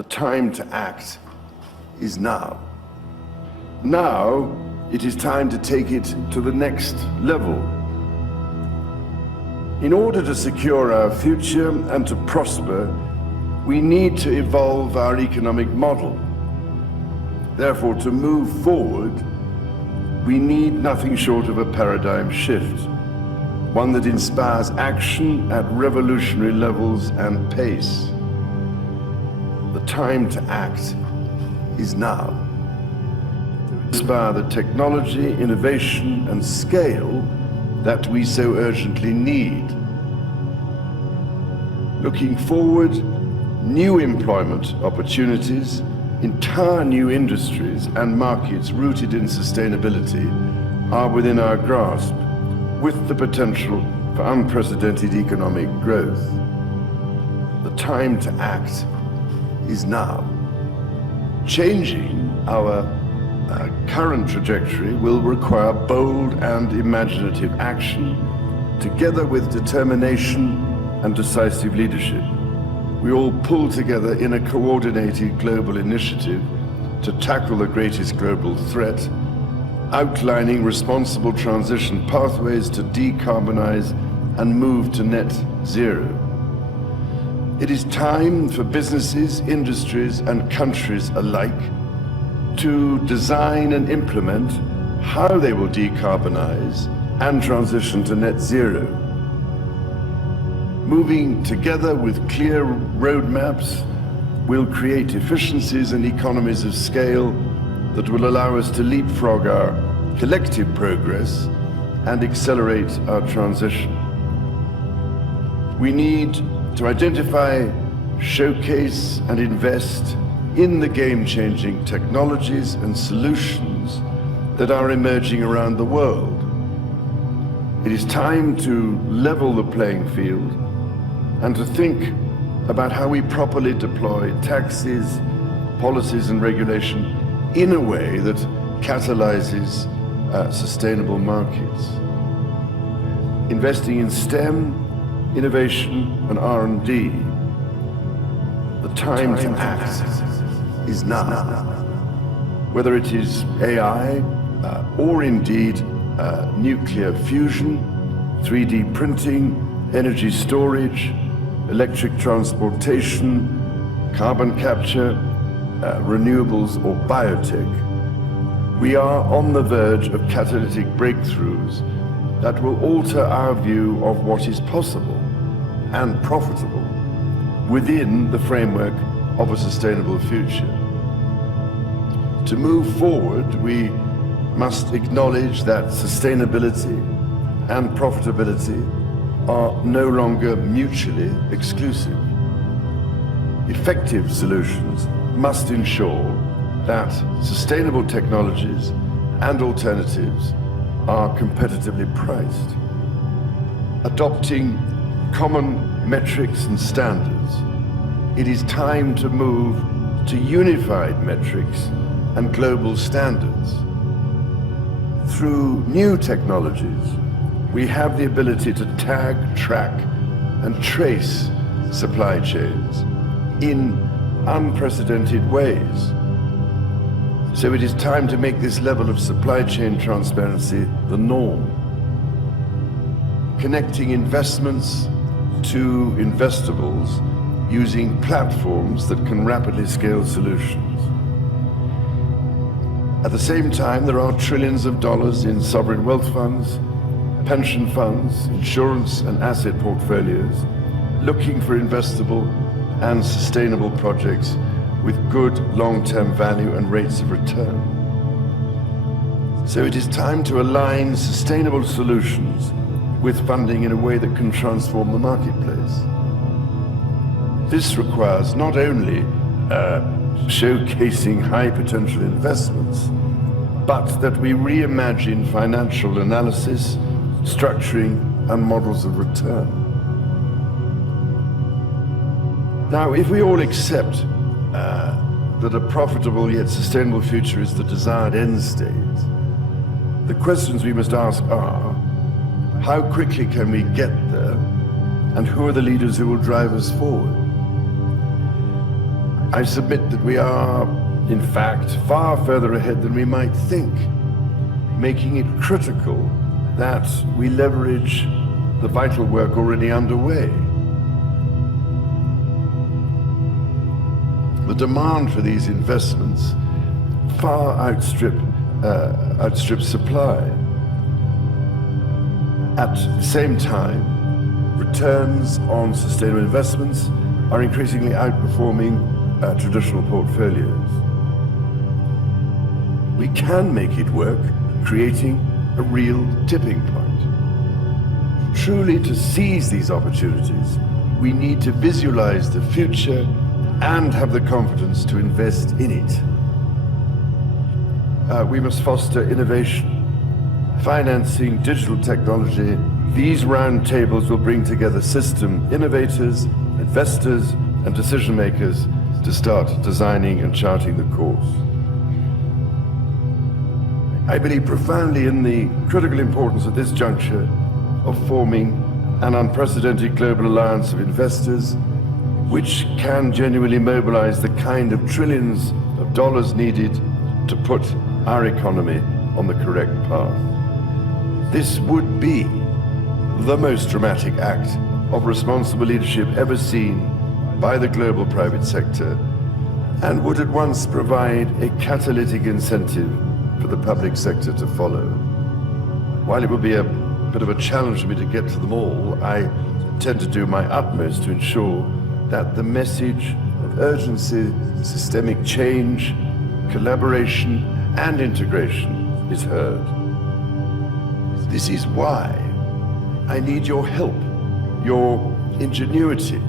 The time to act is now. Now, it is time to take it to the next level. In order to secure our future and to prosper, we need to evolve our economic model. Therefore, to move forward, we need nothing short of a paradigm shift, one that inspires action at revolutionary levels and pace. The time to act is now. To inspire the technology, innovation, and scale that we so urgently need. Looking forward, new employment opportunities, entire new industries and markets rooted in sustainability are within our grasp, with the potential for unprecedented economic growth. The time to act is now. Changing our current trajectory will require bold and imaginative action, together with determination and decisive leadership. We all pull together in a coordinated global initiative to tackle the greatest global threat, outlining responsible transition pathways to decarbonize and move to net zero. It is time for businesses, industries, and countries alike to design and implement how they will decarbonize and transition to net zero. Moving together with clear roadmaps will create efficiencies and economies of scale that will allow us to leapfrog our collective progress and accelerate our transition. We need to identify, showcase, and invest in the game-changing technologies and solutions that are emerging around the world. It is time to level the playing field and to think about how we properly deploy taxes, policies, and regulation in a way that catalyzes sustainable markets. Investing in STEM, innovation, and R&D. The time to act is now. Whether it is AI or indeed nuclear fusion, 3D printing, energy storage, electric transportation, carbon capture, renewables, or biotech, we are on the verge of catalytic breakthroughs that will alter our view of what is possible and profitable within the framework of a sustainable future. To move forward, we must acknowledge that sustainability and profitability are no longer mutually exclusive. Effective solutions must ensure that sustainable technologies and alternatives are competitively priced. Adopting common metrics and standards, it is time to move to unified metrics and global standards. Through new technologies, we have the ability to tag, track, and trace supply chains in unprecedented ways. So it is time to make this level of supply chain transparency the norm. Connecting investments to investables using platforms that can rapidly scale solutions. At the same time, there are trillions of dollars in sovereign wealth funds, pension funds, insurance and asset portfolios looking for investable and sustainable projects with good long-term value and rates of return. So it is time to align sustainable solutions with funding in a way that can transform the marketplace. This requires not only showcasing high potential investments, but that we reimagine financial analysis, structuring, and models of return. Now, if we all accept that a profitable yet sustainable future is the desired end state, the questions we must ask are, how quickly can we get there, and who are the leaders who will drive us forward? I submit that we are, in fact, far further ahead than we might think, making it critical that we leverage the vital work already underway. The demand for these investments far outstrips supply. At the same time, returns on sustainable investments are increasingly outperforming traditional portfolios. We can make it work, creating a real tipping point. Truly, to seize these opportunities, we need to visualize the future and have the confidence to invest in it. We must foster innovation, financing, digital technology. These round tables will bring together system innovators, investors, and decision makers to start designing and charting the course. I believe profoundly in the critical importance at this juncture of forming an unprecedented global alliance of investors which can genuinely mobilize the kind of trillions of dollars needed to put our economy on the correct path. This would be the most dramatic act of responsible leadership ever seen by the global private sector, and would at once provide a catalytic incentive for the public sector to follow. While it would be a bit of a challenge for me to get to them all, I intend to do my utmost to ensure that the message of urgency, systemic change, collaboration, and integration is heard. This is why I need your help, your ingenuity,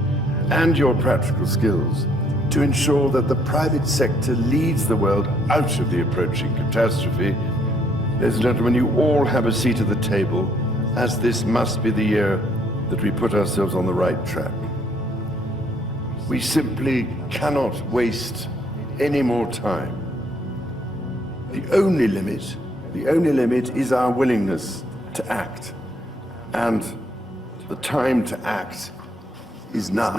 and your practical skills to ensure that the private sector leads the world out of the approaching catastrophe. Ladies and gentlemen, you all have a seat at the table, as this must be the year that we put ourselves on the right track. We simply cannot waste any more time. The only limit is our willingness to act. And the time to act is now.